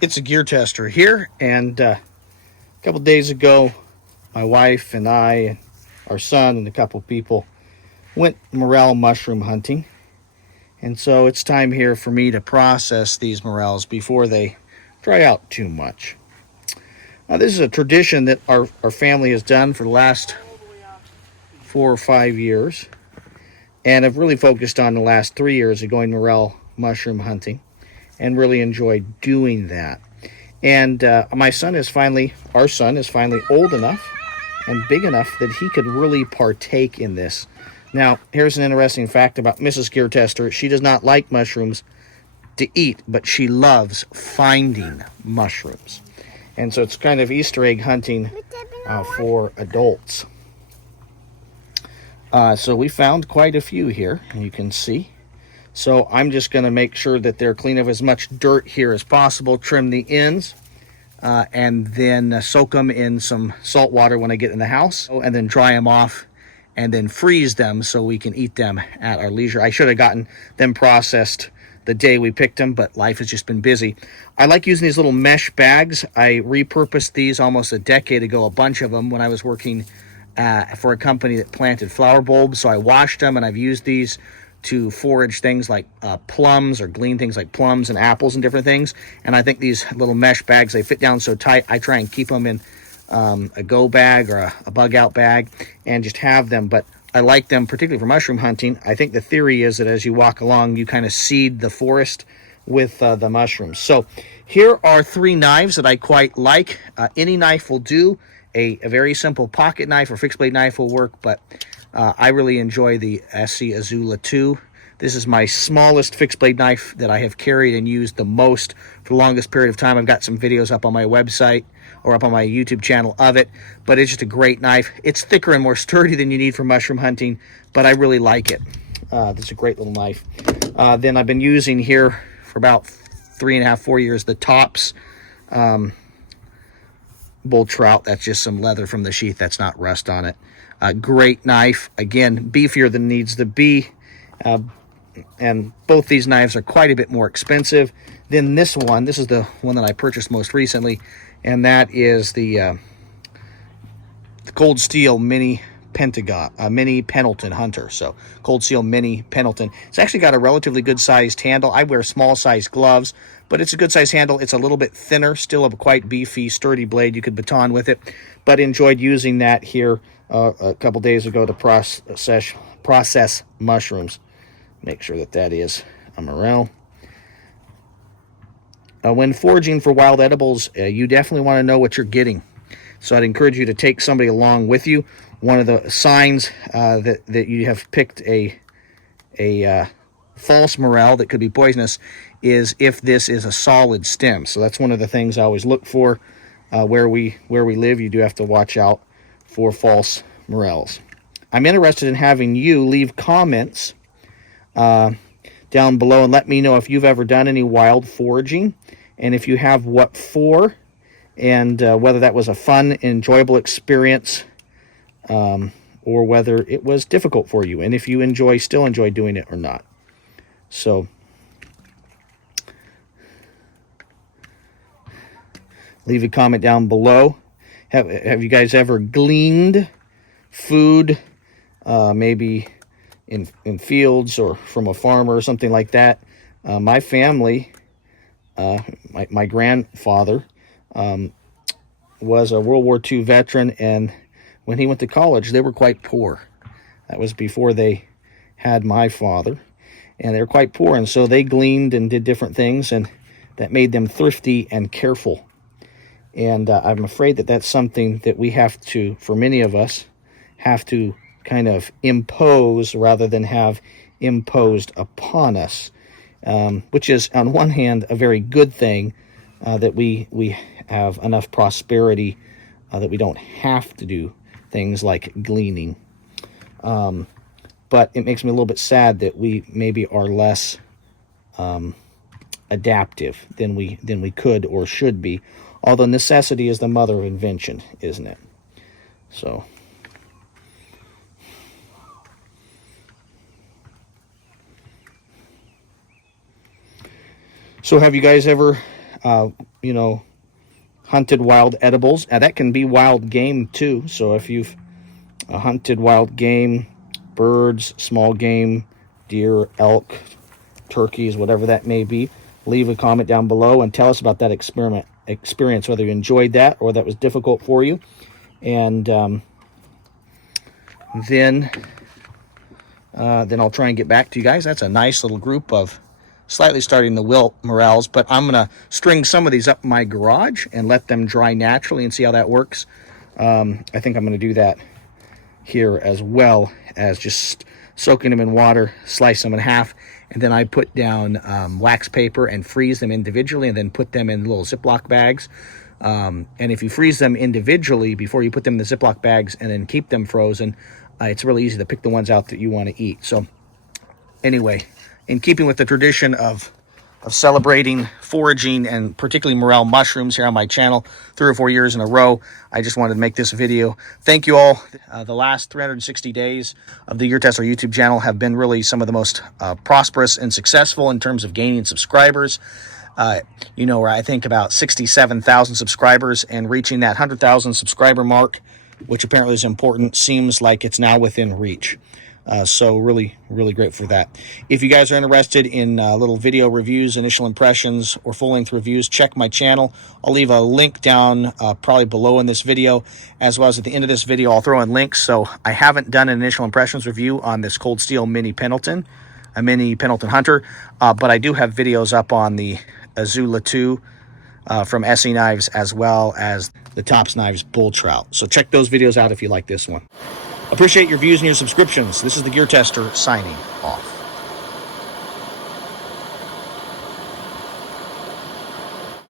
It's a gear tester here, and a couple days ago, my wife and I, our son, and a couple people went morel mushroom hunting. And so it's time here for me to process these morels before they dry out too much. This is a tradition that our family has done for the last 4 or 5 years, and I've really focused on the last 3 years of going morel mushroom hunting and really enjoyed doing that. And our son is finally old enough and big enough that he could really partake in this. Now, here's an interesting fact about Mrs. Gear Tester. She does not like mushrooms to eat, but she loves finding mushrooms. And so it's kind of Easter egg hunting for adults. So we found quite a few here, you can see. So I'm just going to make sure that they're clean of as much dirt here as possible, trim the ends, and then soak them in some salt water when I get in the house, and then dry them off, and then freeze them so we can eat them at our leisure. I should have gotten them processed the day we picked them, but life has just been busy. I like using these little mesh bags. I repurposed these almost a decade ago, a bunch of them, when I was working for a company that planted flower bulbs. So I washed them, and I've used these to forage things like plums, or glean things like plums and apples and different things. And I think these little mesh bags, they fit down so tight, I try and keep them in a go bag or a bug out bag and just have them. But I like them particularly for mushroom hunting. I think the theory is that as you walk along, you kind of seed the forest with the mushrooms. So here are 3 knives that I quite like. Any knife will do. A very simple pocket knife or fixed blade knife will work, but I really enjoy the SC Azula 2. This is my smallest fixed blade knife that I have carried and used the most for the longest period of time. I've got some videos up on my website or up on my YouTube channel of it, but it's just a great knife. It's thicker and more sturdy than you need for mushroom hunting, but I really like it. This is a great little knife. Then I've been using here for about 3.5, 4 years the Tops bull trout. That's just some leather from the sheath. That's not rust on it. Great knife. Again, beefier than needs to be. And both these knives are quite a bit more expensive than this one. This is the one that I purchased most recently, and that is the Cold Steel Mini Mini Pendleton Hunter. So Cold Steel Mini Pendleton. It's actually got a relatively good sized handle. I wear small sized gloves, but it's a good sized handle. It's a little bit thinner, still a quite beefy, sturdy blade. You could baton with it, but enjoyed using that here a couple days ago to process mushrooms. Make sure that is a morel. When foraging for wild edibles, you definitely want to know what you're getting. So I'd encourage you to take somebody along with you. One of the signs that you have picked a false morel that could be poisonous is if this is a solid stem. So that's one of the things I always look for where we live. You do have to watch out for false morels. I'm interested in having you leave comments down below and let me know if you've ever done any wild foraging, and if you have, what for, and whether that was a fun, enjoyable experience, or whether it was difficult for you, and if you still enjoy doing it or not. So leave a comment down below. Have you guys ever gleaned food, maybe in fields or from a farmer or something like that? My family, my grandfather was a World War II veteran, and when he went to college, they were quite poor. That was before they had my father, and they were quite poor, and so they gleaned and did different things, and that made them thrifty and careful. And I'm afraid that that's something that we have to, for many of us, have to kind of impose rather than have imposed upon us, which is on one hand a very good thing, that we have enough prosperity that we don't have to do things like gleaning. But it makes me a little bit sad that we maybe are less adaptive than we could or should be. Although necessity is the mother of invention, isn't it? So have you guys ever you know, hunted wild edibles. And that can be wild game too. So if you've hunted wild game, birds, small game, deer, elk, turkeys, whatever that may be, leave a comment down below and tell us about that experience, whether you enjoyed that or that was difficult for you. And then I'll try and get back to you guys. That's a nice little group of slightly starting to wilt morels, but I'm going to string some of these up in my garage and let them dry naturally and see how that works. I think I'm going to do that here, as well as just soaking them in water, slice them in half, and then I put down wax paper and freeze them individually, and then put them in little Ziploc bags. And if you freeze them individually before you put them in the Ziploc bags and then keep them frozen, it's really easy to pick the ones out that you want to eat. So anyway, in keeping with the tradition of celebrating foraging and particularly morel mushrooms here on my channel 3 or 4 years in a row, I just wanted to make this video. Thank you all. The last 360 days of the Year Tester YouTube channel have been really some of the most prosperous and successful in terms of gaining subscribers. You know, I think about 67,000 subscribers, and reaching that 100,000 subscriber mark, which apparently is important, seems like it's now within reach. So really, really great for that. If you guys are interested in little video reviews, initial impressions, or full-length reviews, check my channel. I'll leave a link down probably below in this video, as well as at the end of this video I'll throw in links. So I haven't done an initial impressions review on this Cold Steel Mini Pendleton, a Mini Pendleton Hunter, but I do have videos up on the Azula 2 from SE Knives, as well as the Tops Knives Bull Trout. So check those videos out if you like this one. Appreciate your views and your subscriptions. This is the Gear Tester signing off.